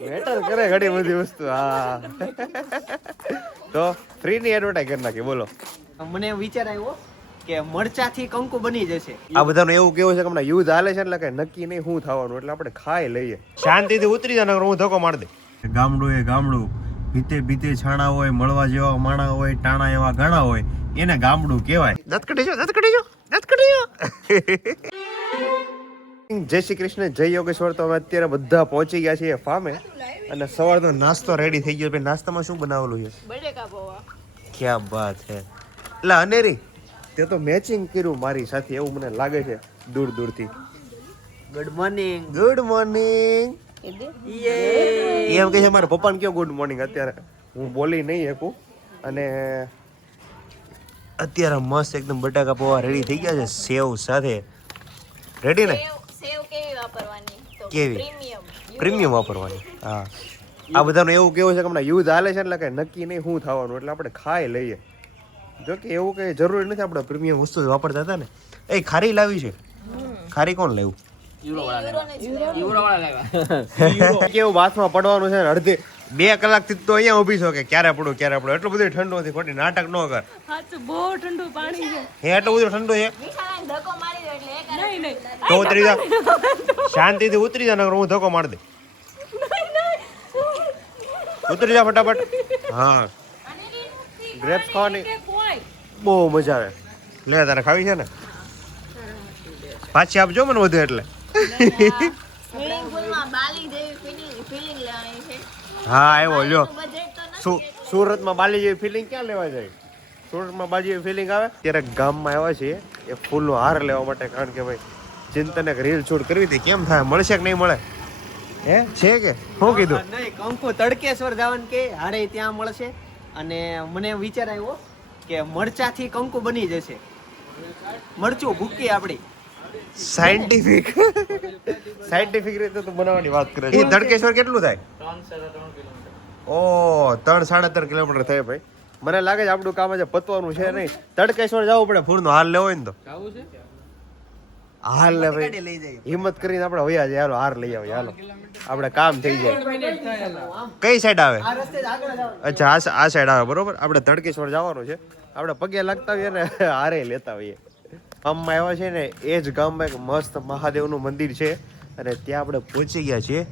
Matter કરે ઘણી બધી વસ્તુ. હા તો ફ્રી ની એડવર્ટાઈઝ કરી નાખી. બોલો. મને વિચાર આવ્યો કે મરચાથી કંકુ બની જશે. આ બધાનું એવું કેવું છે કે હમણાં યુદ્ધ હાલે છે એટલે કે નક્કી નહીં શું થવાનું, એટલે આપણે ખાઈ લઈએ, શાંતિથી ઉતરી જાય. હું ધક્કો મારી દે. ગામડું એ ગામડું, ભીતે ભીતે છાણા હોય, મળવા જેવા માણા હોય, ટાણા એવા ગાણા હોય, એને ગામડું કહેવાય. દત કઢી જો, દત કઢી જો, દત કઢી જો. જય શ્રી કૃષ્ણ, જય યોગેશ્વર. તો અમે અત્યારે બધા પહોંચી ગયા છીએ ફાર્મે અને સવારનો નાસ્તો રેડી થઈ ગયો. નાસ્તામાં શું બનાવેલું છે? બટેકા પૌવા. ક્યાં વાત છે. એટલે અનેરી તે તો મેચિંગ કર્યું મારી સાથે એવું મને લાગે છે દૂર દૂરથી. Good morning. Good morning. એમ કે છે મારા પપ્પાને કયો ગુડ મોર્નિંગ. અત્યારે હું બોલી નહીં શકું. અને અત્યારે મસ્ત એકદમ બટાકા પૌવા રેડી થઈ ગયા છે સેવ સાથે. રેડી ને? સેવ કેવી વાપરવાની? તો કેવી? પ્રીમિયમ વાપરવાની. હા, આ બધાનું એવું કેવું છે કે હમણાં યુદ્ધ હાલે છે એટલે કે નક્કી નહીં શું થવાનું, એટલે આપણે ખાઈ લઈએ. જો કે એવું કઈ જરૂરી નથી આપણે પ્રીમિયમ વસ્તુ વાપરતા હતા ને. એ ખારી લાવી છે. ખારી કોણ લેવું? કેવું હાથમાં પડવાનું છે ને અડધી 2 કલાકથી તો અહીંયા ઊભી છો કે ક્યારે પડું ક્યારે પડું. એટલું બધું ઠંડુ નથી, ખોટી નાટક ન કર. સાચું બહુ ઠંડુ પાણી છે. હે એટલું બધું ઠંડુ છે વિશાલાને ધક્કો મારી દો એટલે એક નહીં તો ઉતરી જા, શાંતિથી ઉતરી જા, નકર હું ધક્કો મારી દે. ઉતરી જા ફટાફટ. હા, ગ્રેપ્સ ખાવાની બહુ મજા આવે. લે તારે ખાવી છે ને? પાછી આપજો મને વધુ એટલે. સ્વિમિંગ પૂલમાં બાલી જેવી ફીલિંગ લેવાની છે. હા આવ્યો લ્યો. બજેટ તો નથી. સુરતમાં બાલી જેવી ફિલિંગ ક્યાં લેવા જાય? સુરતમાં બાલી જેવી ફિલિંગ આવે. અત્યારે ગામમાં આવ્યા છીએ એ ફૂલનો હાર લેવા માટે, કારણ કે ભાઈ ચિંતન એક રીલ શૂટ કરવી હતી. કેમ થાય, મળશે કે નહીં મળે? હે છે કે શું કીધું? નહીં, કંકુ તડકેશ્વર જવાનું કે હારે ત્યાં મળશે. અને મને વિચાર આવ્યો કે મરચાથી કંકુ બની જશે. મરચું ભૂકી આપણી સાયન્ટિફિક રીતે તો બનાવવાની વાત કરે છે. તડકેશ્વર કેટલું થાય? 3-3.5 કિલોમીટર થાય ભાઈ. મને લાગે છે આપણું કામ આજે પતવાનું છે નહીં. તડકેશ્વર જવું પડે ફૂરનો હાર લેવો હોય ને તો. હાર લે ભાઈ, હિંમત કરીને આપણે વયા જાય. હાલો હાર લઈ આવીએ. હાલો આપણે કામ થઈ જાય. કઈ સાઈડ આવે? અચ્છા આ સાઈડ આવે. બરોબર. આપણે તડકેશ્વર જવાનું છે. આપણે પગે લાગતા હોઈએ ને હારે લેતા હોઈએ. ગામમાં આવ્યા છે ને એ જ ગામમાં એક મસ્ત મહાદેવનું મંદિર છે અને ત્યાં આપણે પહોંચી ગયા છીએ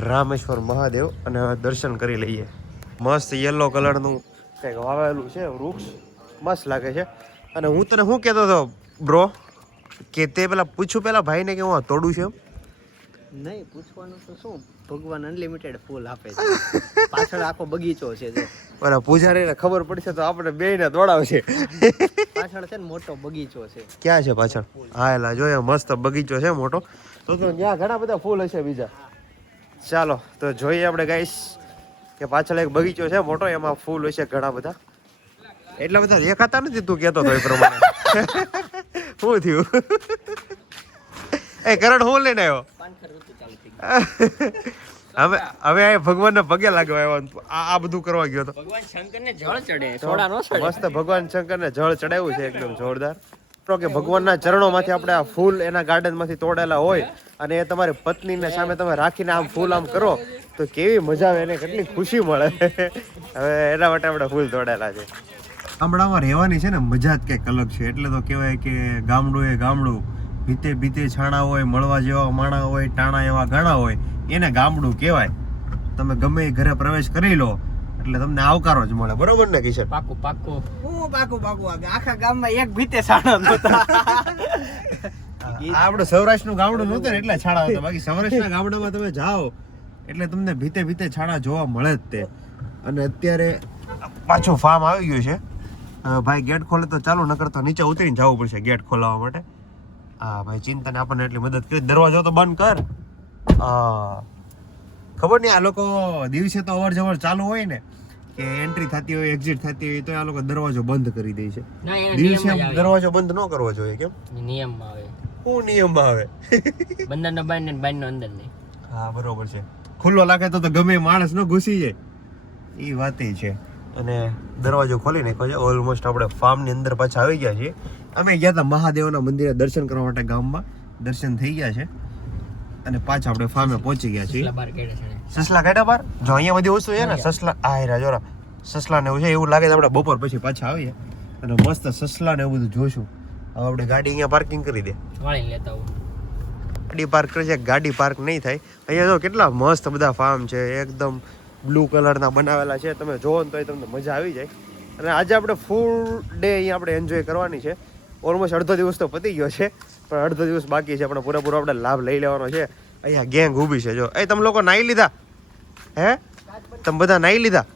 રામેશ્વર મહાદેવ. અને દર્શન કરી લઈએ. મસ્ત યલો કલરનું કંઈક વાવેલું છે વૃક્ષ, મસ્ત લાગે છે. અને હું તને શું કહેતો હતો બ્રો કે તે પેલા પૂછું પેલા ભાઈને કે હું તોડું છું એમ? નહીં પૂછવાનું તો શું, ભગવાન અનલિમિટેડ ફૂલ આપે છે. પાછળ આખો બગીચો છે જો. બરાબર. પૂજારીને ખબર પડશે તો આપણે બેયને દોડાવશે. પાછળ છે ને મોટો બગીચો છે. ક્યાં છે પાછળ? હા એલા જોઈએ મસ્ત બગીચો છે મોટો. તો ત્યાં ઘણા બધા ફૂલ હશે બીજા. ચાલો તો જોઈએ આપણે ગાઈસ કે પાછળ એક બગીચો છે મોટો, એમાં ફૂલ હશે ઘણા બધા. એટલા બધા દેખાતા નથી તું કહેતો તો એ પ્રમાણે. શું થયું? એ કરણ હું લઈને આવ્યો? હવે આ ભગવાનને પગે લાગવા આવ્યો. આ બધું કરવા ગયો તો ભગવાન શંકરને જળ ચડે, સોડા નો ચડે. મસ્ત ભગવાન શંકરને જળ ચડાવ્યું છે એકદમ જોરદાર. કે ભગવાનના ચરણોમાંથી આપણે આ ફૂલ એના ગાર્ડનમાંથી તોડેલા હોય અને એ તમારી પત્નીને સામે તમે રાખીને આમ ફૂલ આમ કરો તો કેવી મજા આવે, એને કેટલી ખુશી મળે. હવે એના માટે આપણે ફૂલ તોડેલા છે. ગામડામાં રહેવાની છે ને મજા જ કંઈક અલગ છે. એટલે તો કહેવાય કે ગામડું એ ગામડું, ભીતે ભીતે છાણા હોય, મળવા જેવા માણા હોય, ટાણા એવા ગાણા હોય, એને ગામડું કહેવાય. તમે ગમે એ ઘરે પ્રવેશ કરી લો એટલે તમને આવકારો જ મળે. બરોબર ને કિશન? પાકું આખા ગામમાં એક ભીતે છાણા નહોતા. આપણે સૌરાષ્ટ્રનું ગામડું નહોતું ને એટલે છાણા હતા. બાકી સૌરાષ્ટ્રના ગામડામાં તમે જાઓ એટલે તમને ભીતે ભીતે છાણા જોવા મળે જ તે. અને અત્યારે પાછું ફાર્મ આવી ગયું છે. ભાઈ ગેટ ખોલે તો ચાલુ, નકર તો નીચે ઉતરીને જવું પડશે ગેટ ખોલાવવા માટે. હા ભાઈ ચિંતાને આપણને એટલી મદદ કરી. દરવાજો તો બંધ કર. ખબર નહીં આ લોકો દિવસે તો અવર જવર ચાલુ હોય ને કે એન્ટ્રી થતી હોય એક્ઝિટ થતી હોય તો આ લોકો દરવાજો બંધ કરી દે છે. દિવસે દરવાજો બંધ ન કરવો જોઈએ. કેમ? નિયમમાં આવે. શું નિયમમાં આવે? બંદરનો બહાર ને બહારનો અંદર નહીં. હા બરોબર છે. ખુલ્લો લાગે તો ગમે માણસ ન ઘૂસી જાય. એ વાત છે. અને દરવાજો ખોલી નાખ્યો છે. ઓલમોસ્ટ આપણે ફાર્મની અંદર પાછા આવી ગયા છીએ. અમે ગયા હતા મહાદેવના મંદિરે દર્શન કરવા માટે. ગામમાં દર્શન થઈ ગયા છે અને પાછા આપણે ફાર્મે પહોંચી ગયા છીએ. સસલા કાઢ્યા બાર જો અહીંયા બધી વસ્તુ છે ને સસલા આ હેરા જોરા સસલા ને એવું છે એવું લાગે તો આપણે બપોર પછી પાછા આવીએ અને મસ્ત સસલા ને એવું બધું જોઈશું હવે આપણે ગાડી અહીંયા પાર્કિંગ કરી દે ગાડી પાર્ક કરી છે ગાડી પાર્ક નહીં થાય અહીંયા જો કેટલા મસ્ત બધા ફાર્મ છે એકદમ બ્લુ કલરના બનાવેલા છે તમે જોવો ને તો તમને મજા આવી જાય અને આજે આપણે ફૂલ ડે અહીંયા આપણે એન્જોય કરવાની છે ઓલમોસ્ટ અડધો દિવસ તો પતી ગયો છે પણ અડધો દિવસ બાકી છે આપણે પૂરેપૂરો આપણે લાભ લઈ લેવાનો છે અહીંયા ગેંગ ઊભી છે જો એ તમે લોકો નાહી લીધા હે તમે બધા નાહી લીધા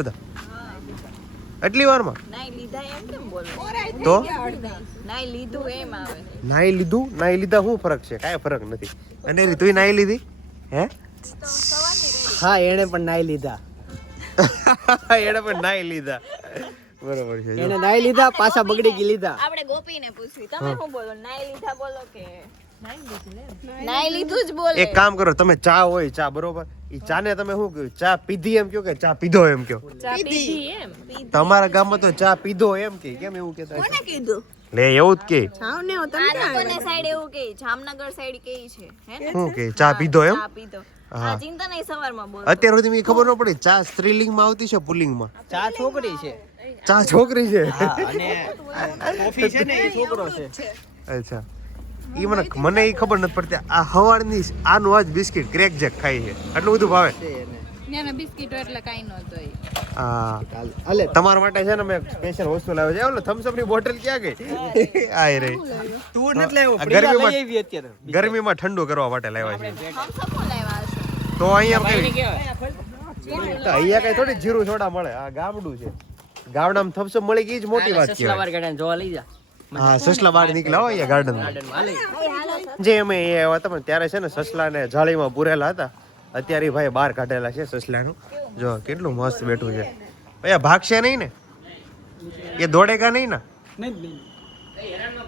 બધા એટલી વારમાં નાઈ લીધા એમ કેમ બોલો તો નાઈ લીધું એમ આવે નાહી લીધા શું ફરક છે કાંઈ ફરક નથી અને તું નાહી લીધી હે હા એને પણ નાઈ લીધા એને પણ નાહી લીધા બરોબર છે એને નાઈ લીધા પાછા બગડી ગઈ લીધા આપણે ગોપીને પૂછ્યું તમે શું બોલો નાઈ લીધા બોલો કે નાઈ લીધું જ બોલે એક કામ કરો તમે ચા હોય ચા બરોબર ઈ ચા ને તમે શું કહ્યું ચા પીધી એમ કયો કે ચા પીધો એમ કયો ચા પીધી એમ તમારા ગામમાં તો ચા પીધો એમ કે કેમ એવું કહેતા કોને કીધું લે એવું જ કે જાવને તમે કોને સાઈડ એવું કે જામનગર સાઈડ કે છે હે શું કે ચા પીધો એમ ચા પીધો આ ચિંતા નહીં સવારમાં બોલ અત્યાર સુધી મને ખબર ન પડી ચા સ્ત્રીલિંગમાં આવતી છે પુલ્લિંગમાં ચા છોકરી છે ચા છોકરી છે અને કોફી છે ને એ છોકરો છે અચ્છા ઈ મને ઈ ખબર નથી પડતી આ હવારની આનું આજ બિસ્કિટ ક્રેક જેક ખાય છે આટલું બધું ભાવે નાના બિસ્કિટો એટલે કાઈ ન જોઈ હા તમારા માટે છે ને મેં સ્પેશિયલ વસ્તુ લાવ્યો છે ઓલો થમ્સ અપ ની બોટલ ક્યાં ગઈ આય રે તું નથી લાવ્યો ગરમીમાં લઈ આવી અત્યારે ગરમીમાં ઠંડુ કરવા માટે લાવ્યા છે હમ સપો લાવ્યા છે તો અહીંયા કઈ તો અહીંયા કઈ થોડી જીરું છોડા મળે આ ગામડું છે ગામડામાં થમ્સ અપ મળી ગઈ જ મોટી વાત કહેવાય જોવા લઈ જા હા સસલા બહાર નીકળ્યા હોય અહીંયા ગાર્ડનમાં જે અમે એ આવ્યા હતા પણ ત્યારે છે ને સસલાને જાળીમાં પૂરેલા હતા અત્યારે ઈ ભાઈ બહાર કાઢેલા છે સસલાનું જો કેટલું મસ્ત બેઠું છે ભૈયા ભાગશે નહીં ને ये दौड़ेगा नहीं ना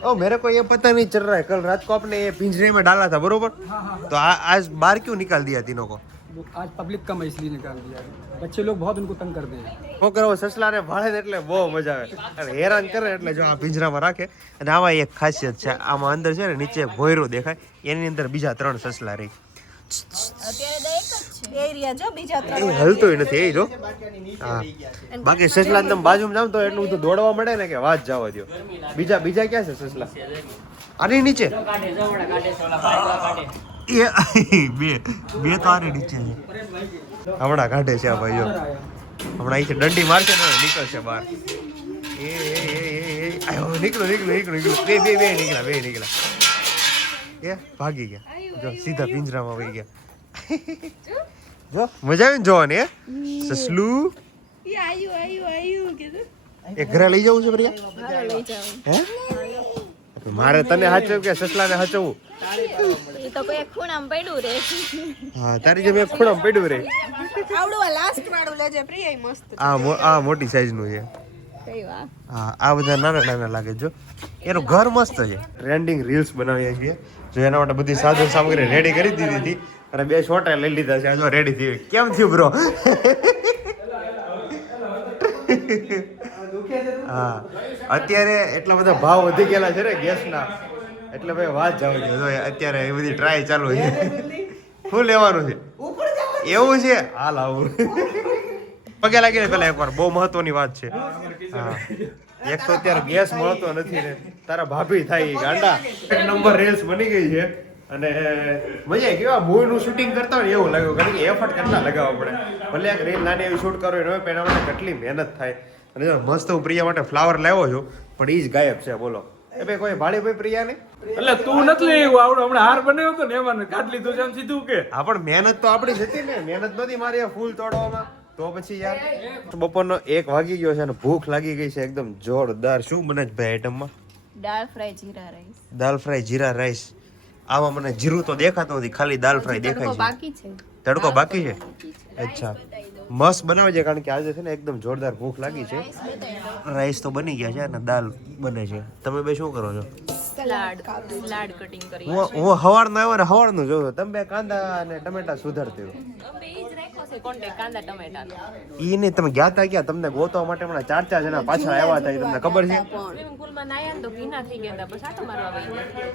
ओ मेरे को ये पता नहीं चल रहा है कल रात को आपने ये पिंजरे में डाला था बरोबर तो आज बाहर क्यों निकाल दिया तीनों को आज पब्लिक कम है इसलिए निकाल दिया बच्चे लोग बहुत उनको तंग करते हैं શું કરો સસલાને ભાળે ને એટલે બહુ મજા આવે અને હેરાન કરે એટલે જો આ પિંજરામાં રાખે અને આમાં એક ખાસિયત છે આમાં અંદર છે ને નીચે ભોયરું દેખાય એની અંદર બીજા 3 સસલા રહી અત્યારે તો એક જ છે એરિયા જો બીજા એ હલતોય નથી એ જો હા બાકી સસલા તમે બાજુમાં જાવ તો એટલું બધું દોડવા મળે ને કે વાત જવા દો બીજા ક્યાં છે સસલા આની નીચે એ બે તો આની નીચે છે હમણાં કાઢે છે આ ભાઈ જો હમણાં અહીંથી દંડી મારશે ને નીકળશે બહાર એ આયો નીકળો બે નીકળ્યા એ ભાગી ગયા જો સીધા પિંજરામાં વહી ગયા જો મજા આવી ને જોવાની હે સસલું આયુ કીધું એ ઘરે લઈ જવું છે પ્રિયા હાલો લઈ જાવ હે મારે તને હાચવું કે સસલાને હાચવું એ તો કોઈ ખૂણામાં પડ્યું રે હા તારી જેમ એક ખૂણામાં પડ્યું રે આવડું આ લાસ્ટ વાળું લેજે પ્રિય મસ્ત આ મોટી સાઈઝ નું છે કઈ વાત હા આ બધા નાના લાગે જો એનું ઘર મસ્ત છે ટ્રેન્ડિંગ રીલ્સ બનાવીએ છીએ જો એના માટે બધી સાધન સામગ્રી રેડી કરી દીધી હતી અને 2 છોટા લઈ લીધા છે જો રેડી થઈ કેમ થયું બ્રો હા અત્યારે એટલા બધા ભાવ વધી ગયેલા છે ને ગેસના એટલે ભાઈ વાત જાવ દો અત્યારે એ બધી ટ્રાય ચાલુ છે શું લેવાનું છે એવું છે હાલ આવું પગે લાગીને પેલા એકવાર બહુ મહત્વની વાત છે હા એક તો અત્યારે ગેસ મળતો નથી ને તારા ભાભી થાય ગાંડા 1 નંબર રીલ્સ બની ગઈ છે અને મજા કેવા મૂવી નું શૂટિંગ કરતા હોય ને એવું લાગ્યું કારણ કે એફર્ટ કેટલા લગાવવા પડે ભલે એક રીલ નાની એવી શૂટ કરો હોય એના માટે કેટલી મહેનત થાય અને જો મસ્ત હું પ્રિયા માટે ફ્લાવર લાવ્યો છું પણ ઈ જ ગાયબ છે બોલો એ ભાઈ કોઈ ભાડી ભાઈ પ્રિયા ને એટલે તું નથી લેવું આવડો હમણાં હાર બનાવ્યો તો ને એમાં કાઢ લીધું છે આમ સીધું કે હા પણ મહેનત તો આપણી જ હતી ને મહેનત નથી મારી ફૂલ તોડવામાં તો પછી યાર બપોરનો 1 વાગી ગયો છે અને ભૂખ લાગી ગઈ છે એકદમ જોરદાર શું બને છે ભાઈ આઈટમમાં દાળ ફ્રાય જીરા રાઈસ દાલ ફ્રાય જીરા રાઈસ આમાં મને જીરું તો દેખાતું નથી ખાલી દાલ ફ્રાય દેખાય છે બાકી છે તડકો બાકી છે અચ્છા મસ્ત બનાવે છે કારણ કે આજે છે ને એકદમ જોરદાર ભૂખ લાગી છે રાઈસ તો બની ગયા છે અને દાલ બને છે તમે બે શું કરો છો સલાડ કટિંગ કરી હું હવારનો આવ્યો ને હવારનું જોયો તમે બે કાંદા અને ટમેટા સુધારતી રહો અમે ઈ જ રાખો આવશે કોન્ટેક્ટ કાંદા ટમેટાનો. ઈ નહીં, તમે ગયા તા ક્યાં? તમને ગોતવા માટે હમણાં 4 જણા પાછળ આવ્યા હતા, ઈ તમને ખબર છે? સ્વિમિંગ પુલમાં નાયા ને તો ભીના થઈ ગયા હતા, પછી આટો મારવા વહી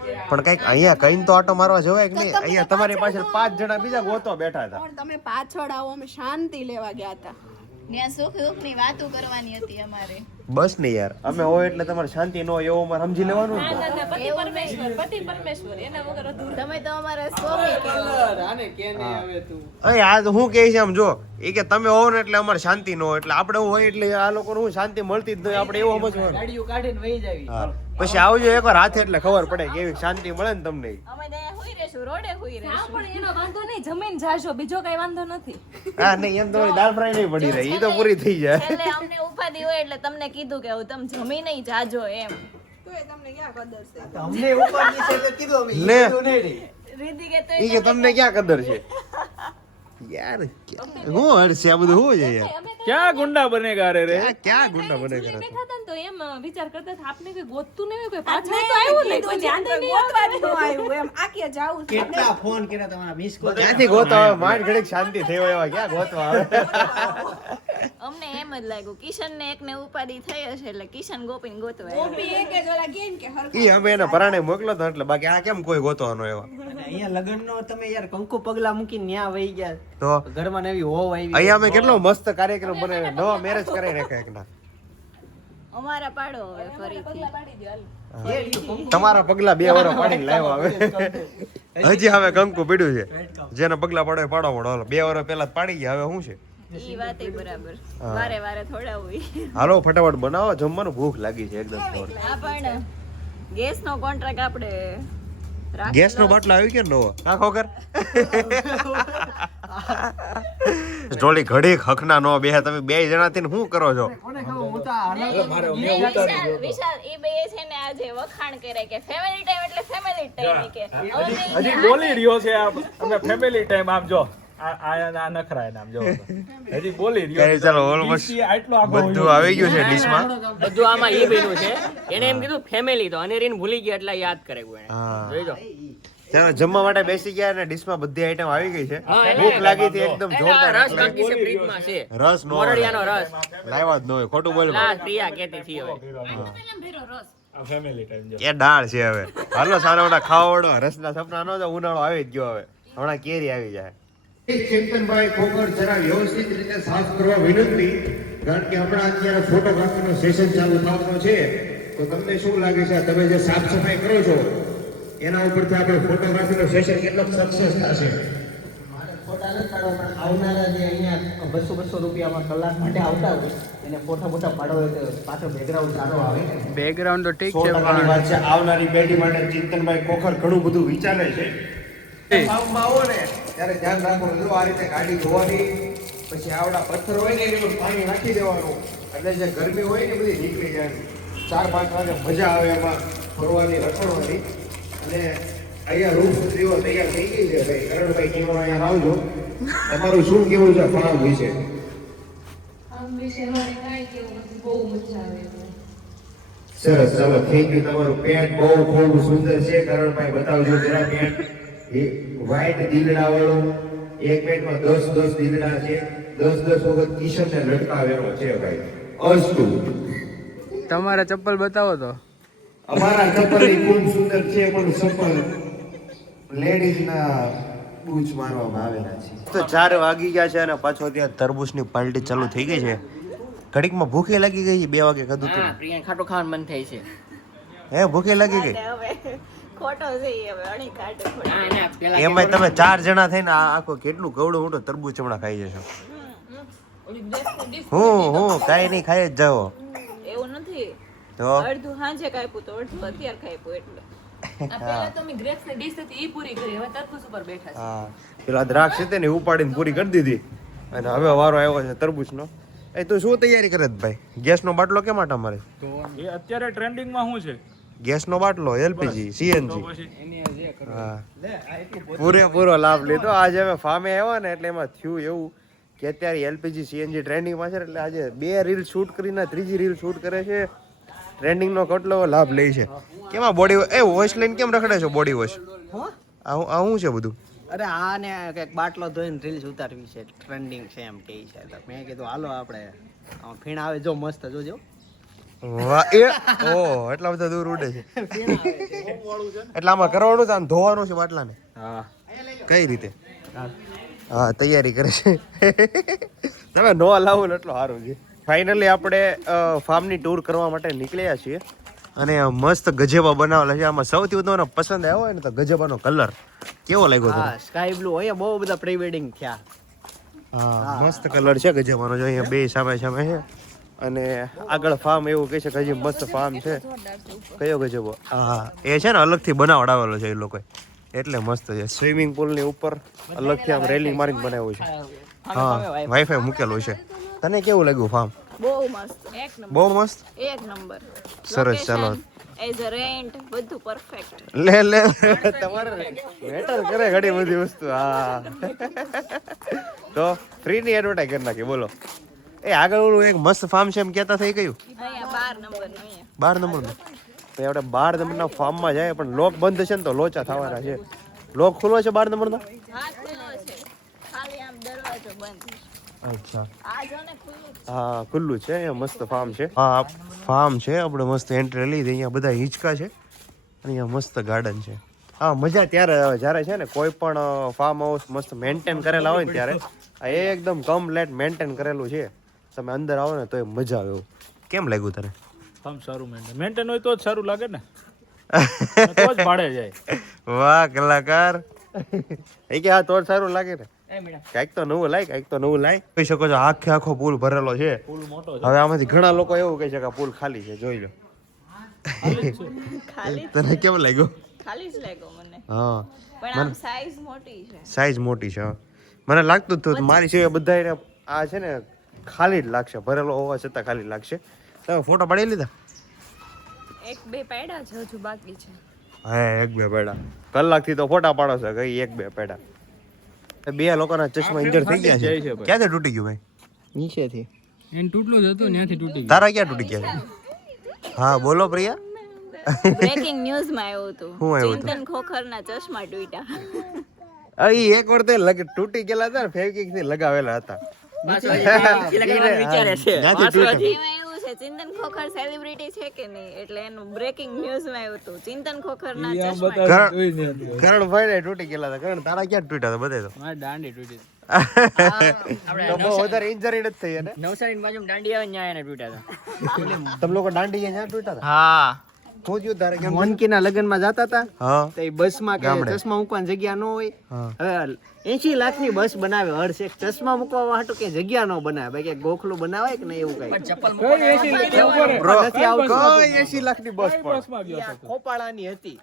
ગયા. પણ કઈક અહીંયા કઈ તો આટો મારવા જવાય કે નહીં? અહીંયા તમારી પાછળ 5 જણા બીજા ગોતવા બેઠા હતા. પણ તમે પાછળ આવો, અમે શાંતિ લેવા ગયા હતા. ત્યાં સુખ દુઃખની વાતો કરવાની હતી અમારે. બસ ને યાર, અમે હોય એટલે તમારે શાંતિ ન હોય એવું અમારે સમજી લેવાનું ને. ના, ના, પતિ પરમેશ્વર એના વગર અધૂરું. તમે તો અમારા સ્વામી કલર આને કે નહીં આવે તું. અહીં આ હું કહે છે આમ જો, એ કે તમે હોવ ને એટલે અમારે શાંતિ ન હોય, એટલે આપણે એવું હોય એટલે આ લોકોને હું શાંતિ મળતી જ નહીં, આપણે એવું સમજવાનું. ગાડીઓ કાઢીને વહી જાવી. હા, પછી આવજો એકવાર હાથે એટલે ખબર પડે કે એવી શાંતિ મળે ને તમને. અમે ત્યાં હુઈ રહેશું, રોડે હુઈ રહેશું. પણ એનો વાંધો નહીં, જમીન જાશો, બીજો કઈ વાંધો નથી. હા નહીં, એમ તમારી દાળ ફ્રાય નહીં પડી રહી, એ તો પૂરી થઈ જાય. એટલે અમને ઉપાધિ હોય એટલે તમને કીધું કે હું તમે જમી નહીં જાજો એમ. તોય તમને ક્યાં કદર છે? તો અમને ઉપાધિ છે એટલે કીધું અમે. લે. કીધું નહીં રે. રીતિ કે તો એ કે તમને ક્યાં કદર છે યાર? હું હર્ષ આ બધું હું છે યાર? ક્યાં ગુંડા બનેગા રે રે? ક્યાં ગુંડા બને કરે? બેઠા હતા ને તો એમ વિચાર કરતા હતા આપને કોઈ ગોતતું નહીં હોય, કોઈ પાછળ તો આવ્યું નહીં, કોઈ ધ્યાન તો નહીં ગોતવા જ ન આવ્યું એમ. આ કે જાવું છે. કેટલા ફોન કર્યા તમારા મિસ કોલ. ક્યાંથી ગોતવા આવે? માંડ ઘડીક શાંતિ થઈ હોય એવા ક્યાં ગોતવા આવે? અમને એમ જ લાગ્યું કિશન ને એકને ઉપાધિ થઈ હશે એટલે કિશન ગોપીને ગોતવા આવ્યો. ગોપી એક જ ઓલા ગેન કે હરખા. ઈ અમે એને પરાણે મોકલો તો એટલે બાકી આ કેમ કોઈ ગોતવાનો એવા? અને અહીંયા લગ્નનો તમે યાર કંકુ પગલા મૂકીને ન્યા વહી ગયા. તો ઘરમાં નવી હોવ આવી. અહીંયા અમે કેટલો મસ્ત કાર્યક્રમ બનાવ્યો, નવા મેરેજ કરાવી નાખ્યા એકના. અમારા પાડો હવે ફરીથી. તમારા પગલા 2 વર્ષ પાડીને લાવ્યા હવે. હજી હવે કંકુ પીડ્યું છે, જેના પગલા પાડો પાડો પડો. 2 વર્ષ પહેલા જ પાડી ગયા, હવે શું છે? ઈ વાતે બરાબર. વારે વારે થોડા હોય. હાલો ફટાફટ બનાવો, જમવાનું ભૂખ લાગી છે એકદમ જોર. આ પણ ગેસ નો કોન્ટ્રાક્ટ આપણે ગેસ નો બાટલો આવી ગયો નવો નાખો કર. જોડી ઘડી હકના નો બે, તમે 2 જણા થઈને શું કરો છો? કોને ખબર હું તો હાલો વિશાલ ઈ બે છે ને આજે વખાણ કરે કે ફેમિલી ટાઈમ એટલે ફેમિલી ટાઈમ કે હજી બોલી રહ્યો છે આ, અમે ફેમિલી ટાઈમ આમ જો આ નખરા નામ જો હજી બોલી રહ્યો કઈ ચાલો ઓલમોસ્ટ આટલો આખો બધું આવી ગયું છે ડીશમાં. બધું આમાં એ બન્યું છે. એને એમ કીધું ફેમિલી તો અનેરીને ભૂલી ગયા એટલે યાદ કરેલું એને. હા જોઈજો. ચાલો જમવા માટે બેસી ગયા અને ડીશમાં બધી આઈટમ આવી ગઈ છે. હા, એટલે ભૂખ લાગી હતી એકદમ એટલે જોરદાર. રસ બાકી છે ફ્રીજમાં છે. રસ નો મોરડિયાનો રસ. લાવ્યા જ ન હોય, ખોટું બોલ. લા પ્રિયા કહેતી હતી હવે. આ ફેમિલી ટાઈમ જો એ દાળ છે હવે. હાલો સારા ખાવાડો, રસના સપના નો તો ઉનાળો આવી જ ગયો હવે. હમણાં કેરી આવી જાય. ચેતનભાઈ ખોખર જરા વ્યવસ્થિત રીતે સાફ કરવા વિનંતી, કારણ કે હમણાં અત્યારે ફોટોગ્રાફીનો સેશન ચાલુ થવાનો છે. તો તમને શું લાગે છે તમે જે સાફ સફાઈ કરો છો એના ઉપરથી આપણે ફોટોગ્રાફીનો સેશન કેટલો સક્સેસ થશે? ફોટા નથી પાડવા, પણ આવનારા જે અહીંયા 200 રૂપિયામાં કલાક માટે આવતા હોય એને ફોટા બોટા પાડવા હોય તો પાછો બેકગ્રાઉન્ડ સારો આવે. બેકગ્રાઉન્ડ તો ઠીક 100% વાત છે. આવનારી પેઢી માટે ચેતનભાઈ ખોખર ઘણું બધું વિચારે છે. સાઉન્ડમાં આવો ને ત્યારે ધ્યાન રાખવાનું, જો આ રીતે ગાડી ધોવાની, પછી આવડા પથ્થર હોય ને એની ઉપર પાણી નાખી દેવાનું, એટલે જે ગરમી હોય ને બધી નીકળી જાય. 4-5 વાગે મજા આવે એમાં ફરવાની, રખડવાની. અને અહીંયા રૂમ સુધરીઓ તૈયાર થઈ ગઈ છે ભાઈ. કરણભાઈ કેવળ અહીંયા આવજો, તમારું શું કેવું છે ફાર્મ વિશે? સરસ, ચાલો થેન્ક યુ. તમારું પેન્ટ બહુ ખૂબ સુંદર છે કરણભાઈ, બતાવજો જરા પેન્ટ. વ્હાઈટ દીલડા વાળું, એક પેન્ટમાં 10 દીલડા છે, 10 વખત કિશનને લટકાવેલો છે ભાઈ. અસ્તુ. તમારા ચપ્પલ બતાવો તો. અમારા ચપ્પલ ખૂબ સુંદર છે, પણ ચપ્પલ લેડીઝના બૂચ મારવામાં આવેલા છે. તો 4 વાગી ગયા છે અને પાછો ત્યાં તરબૂચની પાર્ટી ચાલુ થઈ ગઈ છે. ઘડીકમાં ભૂખે લાગી ગઈ છે. 2 વાગે ખાધું હા હતું. પ્રિયા ખાટું ખાવાનું મન થાય છે. હે ભૂખે લાગી ગઈ? હવે ખોટો છે ઈ હવે અણી કાઢે ખોટો. ના ના પેલા એમાં તમે 4 જણા થઈને આ આખો કેટલું ગવડું મોટું તરબૂચ હમણાં ખાઈ જશો. હું કાંઈ નહીં ખાઈ જ જાઓ. એવું નથી, તો અડધું સાંજે કાપ્યું તો અડધું અત્યારે ખાપ્યું એટલે. આ પહેલા તો મેં ગ્રેપ્સ ની ડીશ હતી ઈ પૂરી કરી, હવે તરબૂચ ઉપર બેઠા છે. હા પેલા દ્રાક્ષ હતી ને એ ઉપાડીને પૂરી કરી દીધી અને હવે વારો આવ્યો છે તરબૂચનો. એ તું શું તૈયારી કરે છે ભાઈ? ગેસનો બાટલો કેમ આટા મારે? એ અત્યારે ટ્રેન્ડિંગમાં શું છે? ગેસનો બાટલો, એલપીજી, તો સીએનજી. પછી હા પૂરેપૂરો લાભ લીધો. આજે અમે ફાર્મે આવ્યા ને એટલે એમાં થયું એવું કે અત્યારે એલપીજી સીએનજી ટ્રેન્ડિંગમાં છે, એટલે આજે 2 રીલ શૂટ કરીને 3જી રીલ શૂટ કરે છે. ટ્રેન્ડિંગનો કેટલો લાભ લે છે. કેમાં બોડી એ વોશ લઈને કેમ રખડે છો? બોડી વોશ આ શું છે બધું? અરે આ ને કંઈક બાટલો ધોઈને રીલ્સ ઉતારવી છે, ટ્રેન્ડિંગ છે એમ કે છે. તો મેં કીધું હાલો આપણે ફીણ આવે જો મસ્ત જોજો. વાહ એ ઓ એટલા બધા દૂર ઉડે છે. એટલે આમાં કરવાનું છે, આમ ધોવાનું છે બાટલાને. હા કઈ રીતે? હા તૈયારી કરે છે. તમે નો લાવો ને એટલું સારું છે. ફાઇનલી આપણે ફાર્મની ટૂર કરવા માટે નીકળ્યા છીએ અને મસ્ત ગજેબા બનાવેલા છે. આમાં સૌથી વધુ મને પસંદ આવ્યો હોય ને તો ગજેબાનો કલર કેવો લાગ્યો તને? હા સ્કાય બ્લુ. અહીંયા બહુ બધા પ્રી વેડિંગ થયા. હા મસ્ત કલર છે ગજેબાનો. જો અહીંયા બે સામે સામે છે અને આગળ ફાર્મ એવું કહે છે કે હજી મસ્ત ફાર્મ છે. કયો ગજેબો? હા એ છે ને અલગથી બનાવડાવેલો છે એ લોકોએ, એટલે મસ્ત છે. સ્વિમિંગ પુલની ઉપર અલગથી આમ રેલિંગ મારીને બનાવ્યું છે. હા વાઈફાઈ મૂકેલું છે. તને કેવું લાગ્યું ફાર્મ? બહુ મસ્ત. એક નંબર. બહુ મસ્ત. એક નંબર. સરસ, ચાલો. એઝ અ રેન્ટ બધું પરફેક્ટ. લે તમારે મેટર કરે ઘણી બધી વસ્તુ. હા તો ફ્રીની એડવર્ટાઈઝ કરી નાખી. બોલો એ આગળ ઓલું એક મસ્ત ફાર્મ છે એમ કહેતા થઈ ગયું. અહીંયા 12 નંબર નું અહીંયા. 12 નંબરનું તો આપણે 12 નંબરના ફાર્મમાં જાય પણ લોક બંધ છે ને તો લોચા થવાના છે. લોક ખુલ્લો છે 12 નંબરનો? હા ખુલ્લો છે. ખાલી આમ દરવાજો બંધ છે. અચ્છા આ જો ને ખુલ્લું છે. હા ખુલ્લું છે. અહીંયા મસ્ત ફાર્મ છે. હા ફાર્મ છે. આપણે મસ્ત એન્ટ્રી લીધી. અહીંયા બધા હિંચકા છે અને અહીંયા મસ્ત ગાર્ડન છે. હા મજા ત્યારે આવે જ્યારે છે ને કોઈ પણ ફાર્મ હાઉસ મસ્ત મેન્ટેન કરેલા હોય ને ત્યારે. આ એકદમ કમ્પ્લેટ મેન્ટેન કરેલું છે. તમે અંદર આવો ને તો એ મજા આવે. એવું કેમ લાગ્યું તને? ફાર્મ સારું મેન્ટેન હોય તો જ સારું લાગે ને, તો જ ભાડે જાય. વાહ કલાકાર. એ કે હા તો જ સારું લાગે ને. કાંઈક તો નવું લાય, કાંઈક તો નવું લાય. કહી શકો છો આખે આખો પુલ ભરેલો છે. પુલ મોટો છે. હવે આમાંથી ઘણા લોકો એવું કહે છે કે આ પુલ ખાલી છે. જોઈ લો. ખાલી તને કેવું લાગ્યું? ખાલી જ લાગ્યો મને. હા પણ આમ સાઈઝ મોટી છે. સાઈઝ મોટી છે. હા. મને લાગતું જ હતું મારી સિવાય બધાને આ છે ને ખાલી જ લાગશે. ભરેલો હોવા છતાં ખાલી લાગશે. તમે ફોટો પાડી લીધા? એક બે પાડ્યા છે, હજુ બાકી છે. હા એક બે પેડા કલાકથી તો ફોટા પાડો છે. કઈ એક બે પેડા. બે લોકોના ચશ્મા ઇન્જર થઈ ગયા છે. ક્યાંથી તૂટી ગયું ભાઈ? નીચેથી. એને તૂટલો જ હતો ત્યાંથી તૂટી ગયો. તારા ક્યાં તૂટી ગયા છે? હા બોલો પ્રિયા. બ્રેકિંગ ન્યૂઝ માં આવ્યું હતું. શું આવ્યું હતું? ચિંતન ખોખરના ચશ્મા તૂટ્યા. એક વાર તે તૂટી ગયેલા હતા ને ફેવિકિક થી લગાવેલા હતા. વિચારે છે. ત્યાંથી તૂટ્યા. એમાં એવું છે ચિંતન ખોખર સેલિબ્રિટી છે કે નહીં, એટલે એનું બ્રેકિંગ ન્યૂઝ માં આવ્યું હતું. ચિંતન ખોખરના ચશ્મા. કરણભાઈ ને તૂટી ગયેલા હતા. કરણ તારા ક્યાં તૂટ્યા હતા બધે તો? મારી દાંડી તૂટી. તો બહુ વધારે ઇન્જરી નથી થઈ ને? નવસારી બાજુ દાંડી આવે ન્યાય તૂટ્યા હતા. તમે લોકો દાંડી ક્યાં તૂટ્યા હતા? હા શું થયું તારે? કેમ? મોનકીના લગ્નમાં જતા હતા હા તો એ બસમાં કે ચશ્મા મૂકવાની જગ્યા ન હોય. હા. હવે 80 લાખની બસ બનાવે હર્ષ, એક ચશ્મા મૂકવા હાટું કે જગ્યા ન બનાવે. ભાઈ કે ગોખલું બનાવાય કે નહીં એવું કઈ નથી આવતું. 80 લાખની બસ પણ ત્યાં ખોપાળાની હતી,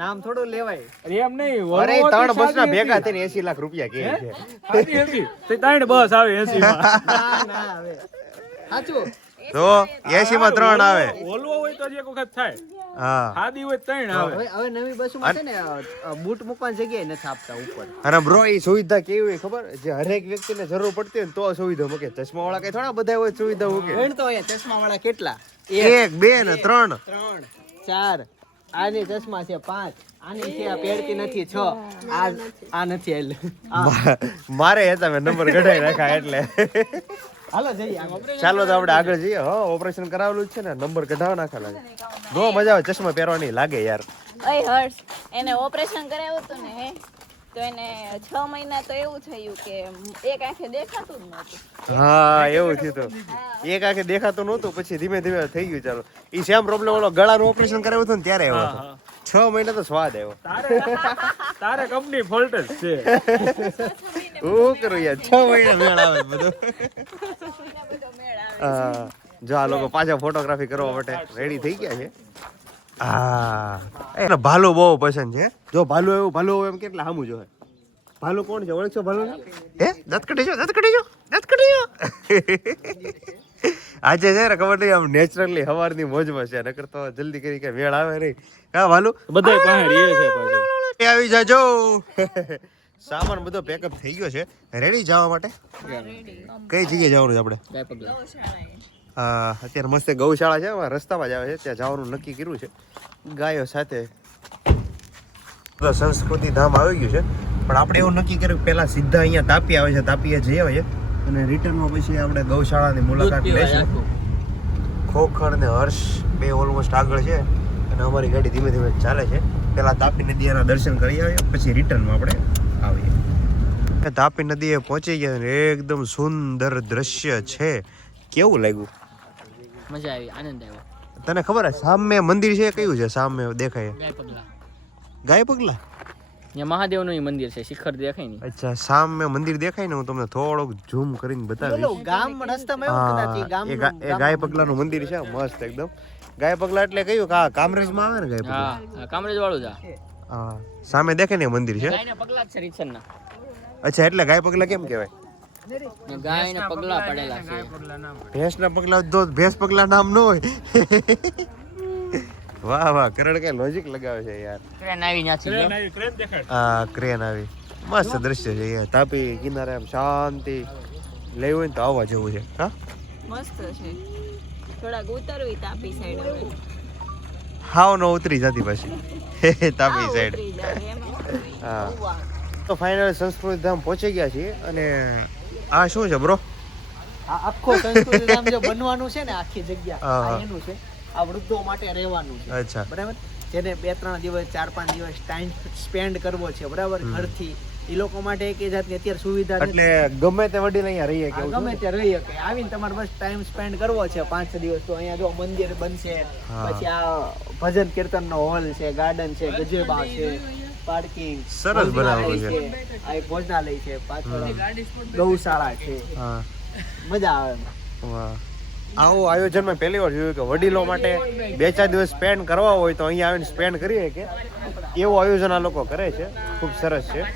નામ થોડું લેવાય. એમ નહીં, અરે ત્રણ બસ ના ભેગા થઈને 80 લાખ રૂપિયા કે છે. સાદી હતી. તે ત્રણ બસ આવે 80 માં. ના ના હવે સાચું. તો 80 માં 3 આવે. ઓલવો હોય તો જ એક વખત થાય, હા સાદી હોય તો 3 આવે. હવે નવી બસોમાં છે ને બૂટ મૂકવાની જગ્યાએ નથી આપતા ઉપર. અને બ્રો એ સુવિધા કેવી હોય ખબર? જે હરેક વ્યક્તિને જરૂર પડતી હોય ને તો સુવિધા મૂકે. ચશ્મા વાળા કઈ થોડા બધા હોય સુવિધા મૂકે. ગણ તો અહીંયા ચશ્મા વાળા કેટલા? 1 2 ને 3 3 4 આની ચશ્મા છે 5, આની છે આ પહેરતી નથી 6, આ નથી એટલે મારે હતા મેં નંબર કઢાઈ રાખ્યા એટલે. હાલો જઈએ ચાલો તો આપણે આગળ જઈએ. હા ઓપરેશન કરાવેલું જ છે ને, નંબર કઢાવ નાખેલા છે. નો મજા આવે ચશ્મા પહેરવાની લાગે યાર. ઓય હર્ષ, એને ઓપરેશન કરાવ્યું હતું ને હે, તો એને 6 મહિના તો એવું થયું કે એક આંખે દેખાતું જ નહોતું. હા એવું થયું હતું. એક આંખે દેખાતું નહોતું, પછી ધીમે ધીમે થઈ ગયું. ચાલો ઈ સેમ પ્રોબ્લેમ ઓલો ગળાનું ઓપરેશન કરાવ્યું હતું ને ત્યારે આવ્યો હતો. 6 મહિના તો સ્વાદ આવ્યો. તારે કંપની ફોલ્ટ જ છે. હું કરું યાર 6 મહિના મેળ આવે બધું. જો આ લોકો પાછા ફોટોગ્રાફી કરવા માટે રેડી થઈ ગયા છે. હા એને ભાલુ બહુ પસંદ છે. જો ભાલુ એવું ભાલુ એમ કેટલા સામું જોવે. ભાલુ કોણ છે ઓળખશો? ભાલુ હે દાંત કાઢી જો, દાંત કાઢી જો, દાંત કાઢી જો. આજે છે ને ખબર નહીં આમ નેચરલી સવારની મોજમાં છે. નકર તો જલ્દી કરી કે મેળ આવે નહીં. હા ભાલુ બધા પાસે રીએ છે પાછું. આવી જાજો. સામાન બધો પેકઅપ થઈ ગયો છે, રેડી જવા માટે. કઈ જગ્યાએ જવાનું છે આપણે? અત્યારે મસ્ત ગૌશાળા છે, રસ્તામાં જ આવે છે, ત્યાં જવાનું નક્કી કર્યું છે ગાયો સાથે. સંસ્કૃતિ ધામ આવી ગયું છે પણ આપણે એવું નક્કી કર્યું કે પહેલા સીધા અહીંયા તાપી આવે છે, તાપીએ જઈ આવીએ અને રિટર્નમાં પછી આપણે ગૌશાળાની મુલાકાત લઈશું. ખોખર ને હર્ષ બે ઓલમોસ્ટ આગળ છે અને અમારી ગાડી ધીમે ધીમે ચાલે છે. પહેલા તાપી નદીના દર્શન કરી આવીએ પછી રિટર્નમાં આપણે આવીએ. તાપી નદીએ પહોંચી ગયા ને એકદમ સુંદર દ્રશ્ય છે. કેવું લાગ્યું? મજા આવી, આનંદ આવ્યો. તને ખબર હે સામે મંદિર છે કયું છે સામે દેખાય? ગાય પગલા. ગાય પગલા? ત્યાં મહાદેવનું મંદિર છે, શિખર દેખાય ને. અચ્છા, સામે મંદિર દેખાય ને હું તમને થોડુંક ઝૂમ કરીને બતાવીશ. ગામ રસ્તામાં એવું કદાચ ઈ ગામ એ ગાય પગલાનું મંદિર છે મસ્ત એકદમ. ગાય પગલા એટલે કયું કામરેજમાં આવે ને ગાય પગલા? હા, કામરેજ વાળું છે. હા, સામે દેખાય ને મંદિર છે. ગાયના પગલા જ છે રીતસરના. અચ્છા, એટલે ગાય પગલા કેમ કહેવાય? ગાયના પગલા પડેલા છે. ભેંસના પગલા તો ભેંસ પગલા નામ ન હોય. વાહ વાહ, કરણ કઈ લોજિક લગાવે છે યાર. ટ્રેન આવી ત્યાંથી. હા, ક્રેન આવી. મસ્ત દ્રશ્ય છે યાર. તાપી કિનારે આમ શાંતિ લેવું હોય ને તો આવવા જેવું છે. હા, મસ્ત છે. થોડાક ઉતરવી તાપી સાઈડ હવે. હાવ ન ઉતરી જતી પછી તાપી સાઈડ. ઉતરી જાવ એમ. હા, તો ફાઇનલ સંસ્કૃતિ ધામ પહોંચી ગયા છીએ અને આ શું છે બ્રો? આ આખો સંસ્કૃતિ ધામ જે બનવાનું છે ને આખી જગ્યા હા. આ એનું છે. આ વૃદ્ધો માટે રહેવાનું છે. અચ્છા, બરાબર, જેને 2-3 દિવસ 4-5 દિવસ ટાઈમ સ્પેન્ડ કરવો છે બરાબર ઘરથી, એ લોકો માટે એક જાતની અત્યારે સુવિધા નથી. એટલે ગમે તે વડીલ અહીંયા રહીએ કે ગમે ત્યાં રહી શકે, આવીને તમારે બસ ટાઈમ સ્પેન્ડ કરવો છે 5-6 દિવસ, તો અહીંયા જો મંદિર બનશે, હા. પછી આ ભજન કીર્તનનો હોલ છે, ગાર્ડન છે, ગજેબા છે, પાર્કિંગ સરસ બનાવેલું છે. આ એક ભોજનાલય છે, પાછળ ગૌશાળા છે, હા, મજા આવે. વાહ. આવું આયોજન મેં પહેલી વાર જોયું કે વડીલો માટે 2-4 દિવસ સ્પેન્ડ કરવા હોય તો અહીંયા આવીને સ્પેન્ડ કરીએ કે એવું આયોજન આ લોકો કરે છે. ખૂબ સરસ છે.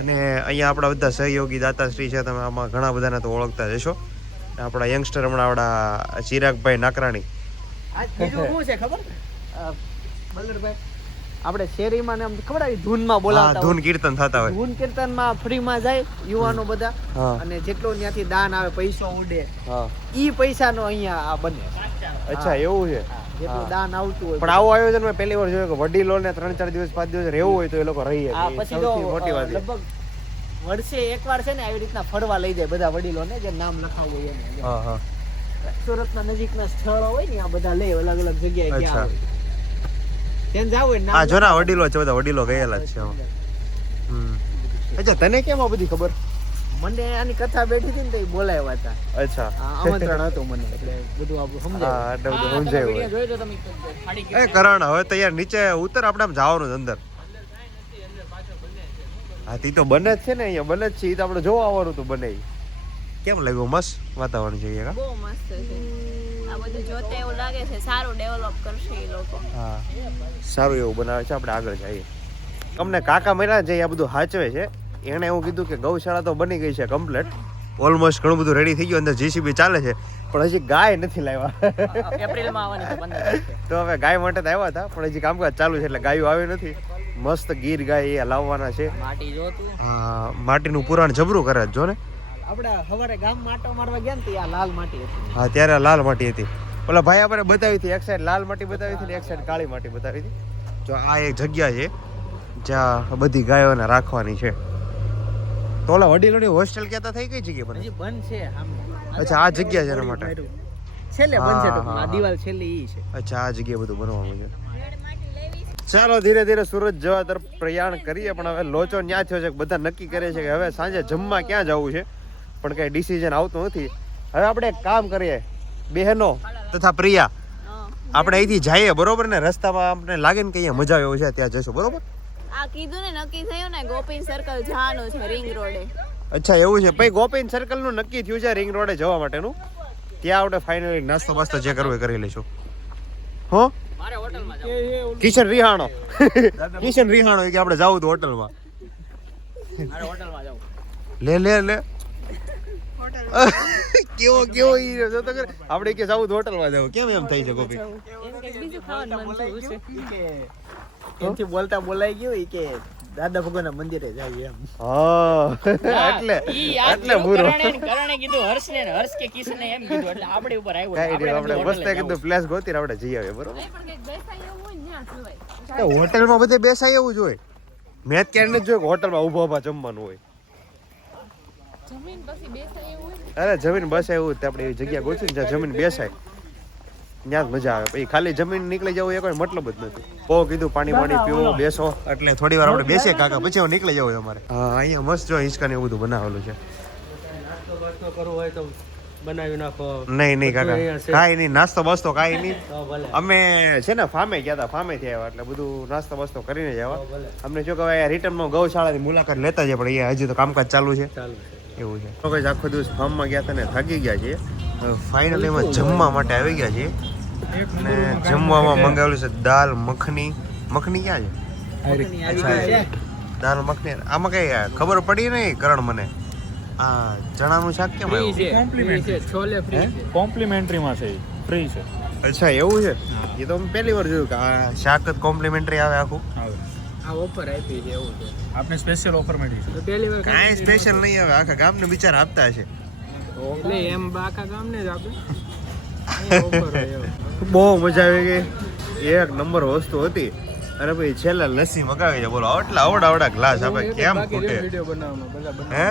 અને અહીંયા આપણા બધા સહયોગી દાતાશ્રી છે, તમે આમાં ઘણા બધાને તો ઓળખતા જ હશો. આપણા યંગસ્ટર હમણાં આપણા ચિરાગભાઈ નાકરાણી. આ બીજું શું છે ખબર બલરભાઈ, આપણે શેરીમાં ને આમ ખબર આવી ધૂનમાં હા, બોલાવતા ધૂન કીર્તન થતા હોય. ધૂન કીર્તનમાં ફ્રીમાં જાય યુવાનો બધા, હા. અને જેટલો ત્યાંથી દાન આવે પૈસો ઉડે, હા, ઈ પૈસાનો અહીંયા આ બને. અચ્છા એવું છે. જેટલું દાન આવતું હોય પણ આવું આયોજન મેં પહેલી વાર જોયું કે વડીલોને 3-4 દિવસ 5 દિવસ રહેવું હોય તો એ લોકો રહી આ શકે. પછી તો સૌથી મોટી વાત છે. લગભગ વર્ષે એકવાર છે ને આવી રીતના ફરવા લઈ જાય બધા વડીલોને, જે નામ લખાવું હોય એને. હા હા, સુરતના નજીકના સ્થળો હોય ને આ બધા લે, અલગ અલગ જગ્યાએ અચ્છા. ગયા હોય ત્યાં જાવ હોય આ જો ના વડીલો છે, બધા વડીલો ગયેલા જ છે. અચ્છા, તને કેમ આ બધી ખબર? મને આની કથા બેઠી હતી ને તો એ બોલાવ્યા હતા. અચ્છા, આ આમંત્રણ હતું મને, એટલે બધું આપણું સમજાય. હા, એટલે બધું સમજાયું હોય. જોઈ તો તમે ખાડી એ કરણ, હવે તો યાર નીચે ઉતર, આપણે આમ જવાનું છે અંદર. હા, તી તો બને જ છે ને, અહીંયા બને જ છે. ઈ તો આપણે જોવા આવવાનું તો બને. કેમ લાગ્યું? મસ્ત વાતાવરણ છે અહીંયા. બહુ મસ્ત છે. આ બધું જોતે એવું લાગે છે સારું ડેવલપ કરશે એ લોકો. હા, સારું એવું બનાવે છે. આપણે આગળ જઈએ. અમને કાકા મળ્યા છે, આ બધું સાચવે છે. એણે એવું કીધું કે ગૌશાળા તો બની ગઈ છે કમ્પ્લીટ, ઓલમોસ્ટ ઘણું બધું રેડી થઈ ગયું, અંદર જીસીબી ચાલે છે, પણ હજી ગાય નથી લાવ્યા. એપ્રિલમાં આવવાની છે 15 તારીખે. તો હવે ગાય માટે તો આવ્યા હતા, પણ હજી કામકાજ ચાલુ છે એટલે ગાયો આવી નથી. મસ્ત ગીર ગાય એ લાવવાના છે. માટી જોતું. હા, માટીનું પુરાણ જબરું કરે છે જો ને. આપણે સવારે ગામમાં આટો મારવા ગયા ને તો આ લાલ માટી હતી. હા, ત્યારે લાલ માટી હતી. ઓલા ભાઈ આપણે બતાવી હતી, એક સાઈડ લાલ માટી બતાવી હતી ને એક સાઈડ કાળી માટી બતાવી હતી. તો આ એક જગ્યા છે જ્યાં બધી ગાયોને રાખવાની છે. તો ઓલા વડીલોની હોસ્ટેલ કહેતા થઈ કઈ જગ્યાએ બને? હજી બંધ છે આમ. અચ્છા, આ જગ્યા છે એના માટે. છેલ્લે બંધ છે હા, ટૂંકમાં. હા, આ દિવાલ છેલ્લી ઈ છે. અચ્છા, આ જગ્યાએ બધું બનવાનું છે. ચાલો ધીરે ધીરે સુરત જવા તરફ પ્રયાણ કરીએ, પણ હવે લોચો ન્યા થયો છે. બધા નક્કી કરે છે કે હવે સાંજે જમવા ક્યાં જવું છે, પણ કઈ ડિસિઝન આવતું નથી. હવે આપણે એક કામ કરીએ, બહેનો તથા પ્રિયા, આપણે અહીંથી જઈએ બરોબર ને, રસ્તામાં આપણે લાગે ને કે અહીંયા મજા આવે એવું છે ત્યાં જઈશું બરોબર. આ કીધું ને નક્કી થયું ને ગોપીન સર્કલ જવાનું છે રિંગ રોડે. અચ્છા એવું છે. પછી ગોપીન સર્કલ નું નક્કી થયું છે રિંગ રોડે જવા માટેનું. ત્યાં આપણે ફાઇનલી નાસ્તો બાસ્તો જે કરવું એ કરી લઈશું. હો, મારે હોટલમાં જવું. કિશન રિહાણો કિશન રિહાણો કે આપણે જાવું તો હોટલમાં. મારે હોટલમાં જવું. લે લે લે કેવો કેવો ઈ જો તો આપણે કે જાવું તો હોટલમાં જાવું. કેમ એમ થઈ છે ગોપી? એમ કંઈક બીજું ખાવાનું મન થયું છે. એનથી બોલતા બોલાઈ ગયું ઈ કે દાદા ભગવાનના મંદિરે જાય એમ. હા, એટલે પૂરો કરણે કીધું હર્ષને ને હર્ષ કે કિશને એમ કીધું એટલે આપણે ઉપર આવ્યો. કઈ નહીં, આપણે મસ્ત કીધું પ્લેસ ગોતી આપણે જઈ આવીએ બરોબર. નહીં પણ કંઈક બેસાય એવું હોય ને ત્યાં જવાય. તો હોટલમાં બધે બેસાય એવું જ હોય. મેં ક્યારે નથી જોયું કે હોટલમાં ઊભા જમવાનું હોય. જમીન પછી બેસાય એવું હોય. અરે જમીન બસ એવું જ આપણે એવી જગ્યા ગોતી ને જ્યાં જમીન બેસાય ત્યાં જ મજા આવે. પછી ખાલી જમીન નીકળી જવું એ કોઈ મતલબ જ નથી. બહુ કીધું પાણી પીવું બેસો એટલે થોડી વાર આપણે બેસીએ કાકા પછી હું નીકળી જવું તમારે. હા અહીંયા મસ્ત જો હિંચકા ને એવું બધું બનાવેલું છે. નહીં નહીં કાકા કાંઈ નહીં નાસ્તો બસ્તો કાંઈ નહીં. અમે છે ને ફામે ગયા હતા ફામેથી આવ્યા એટલે બધું નાસ્તો બસ્તો કરીને જ આવ્યા. અમને શું કહેવાય રિટર્નમાં ગૌશાળાની મુલાકાત લેતા જ પણ અહીંયા હજી તો કામકાજ ચાલુ છે એવું છે. તો કઈ આખો દિવસ ફાર્મમાં ગયા હતા ને થાકી ગયા છીએ. ફાઇનલી એમાં જમવા માટે આવી ગયા છીએ અને જમવામાં મંગાવેલું છે દાલ મખની. મખની ક્યાં છે? અચ્છા દાલ મખની. આમાં કઈ ખબર પડી નહીં કરણ મને આ ચણાનું શાક કેમ આવ્યું? છોલે ફ્રી છે. કોમ્પ્લિમેન્ટરીમાં છે ફ્રી છે. અચ્છા એવું છે. એ તો મેં પહેલી વાર જોયું કે આ શાક જ કોમ્પ્લિમેન્ટરી આવે આખું. આ ઓફર આપી છે એવું છે. આપણે સ્પેશિયલ ઓફર મળી છે. તો પહેલી વાર કાંઈ સ્પેશિયલ નહીં આવે આખા ગામને બિચાર આપતા હશે. એટલે એમ આખા ગામને જ આપે. ઓફર હોય એવું. બહુ મજા આવી ગઈ. એક નંબર વસ્તુ હતી. અને પછી છેલ્લે લસ્સી મગાવી છે બોલો આટલા આવડા ગ્લાસ આપે કેમ ખૂટે વિડિયો બનાવવામાં બધા હે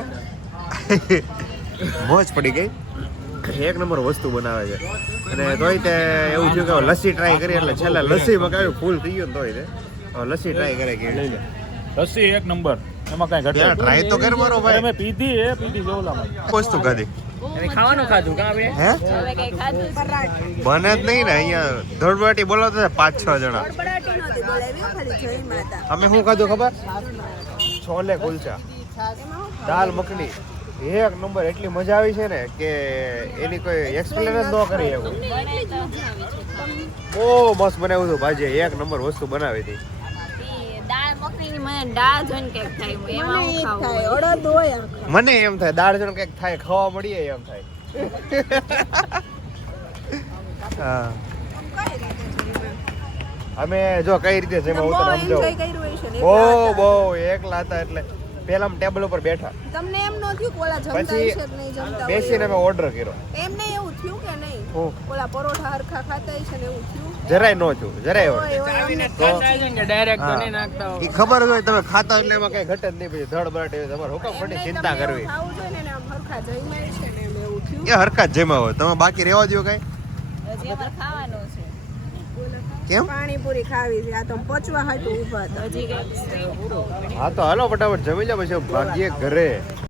મોજ પડી ગઈ. એક નંબર વસ્તુ બનાવે છે અને તોય તે એવું થયું કે લસ્સી ટ્રાય કરી એટલે છેલ્લે લસ્સી મગાવી ફૂલ થઈ ગયું તોય તે લસ્સી ટ્રાય કરે કે લસ્સી એક નંબર એમાં કાંઈ ઘટે ટ્રાય તો કર મારો ભાઈ. અમે પીધી જોલામાં વસ્તુ ખાધી ખાવાનું ખાધું કા આપણે હે હવે કઈ ખાધું છે? બને જ નહીં ને અહીંયા ધોળબાટી બોલાવતા 5-6 જણા. બળબડાટી નહોતી બોલાવી હો, ખાલી જય માતા. અમે શું ખાધું ખબર? છોલે કુલચા દાલ મખની એક નંબર. એટલી મજા આવી છે ને કે એની કોઈ એક્સપ્લેન જ ન કરી એવું. બને તો બહુ મસ્ત બનાવ્યું હતું ભાજી. એક નંબર વસ્તુ બનાવી હતી. ઈ દાળ મખનીની મને દાળ જોઈને કંઈક થાય હું એમાં મને હું ઈ ખાવું થાય અડદ હોય આખા. મને એમ થાય દાળ જણ કંઈક થાય ખાવા મળીએ એમ થાય. હા કઈ રીતે જમ્યા? અમે જો કઈ રીતે જેમાં બહુ ઉતર enjoy સમજાવું. કર્યું હશે ને બહુ એકલા હતા. બહુ એકલા હતા એટલે પેલા ટેબલ ઉપર બેઠા તમને એમ ન થયું કે ઓલા જમતા પછી હશે કે નહીં જમતા હોય બેસીને એવું? અમે ઓર્ડર કર્યો. એમને એવું થયું કે નહીં હું ઓલા પરોઠા હરખા ખાતા હશે ને એવું થયું જરાય નો છું જરાય હોય. ઓય, ઓય, અમને ખાતા છે ને ડાયરેક્ટ તો હા. નહીં નાખતા હોય. ઈ ખબર જ હોય તમે ખાતા એટલે એમાં કઈ ઘટે જ નહીં. પછી ધડબડાટ એવી તમારે હુકમ એમ પડી નહીં, ચિંતા તમને કરવી. એવું થાવું જોઈએ ને આમ હરખા જમ્યા છે ને એમ એવું થયું એ હરકત જેમાં હોય તમે બાકી રહેવા દો કઈ હજી અમારે ખાવાનું છે. કેમ? પાણીપુરી ખાવી છે આ તો પચવા હાટું ઊભા હતા હજી કંઈક હા તો હાલો ફટાફટ જમી લો પછી ભાગીએ ઘરે.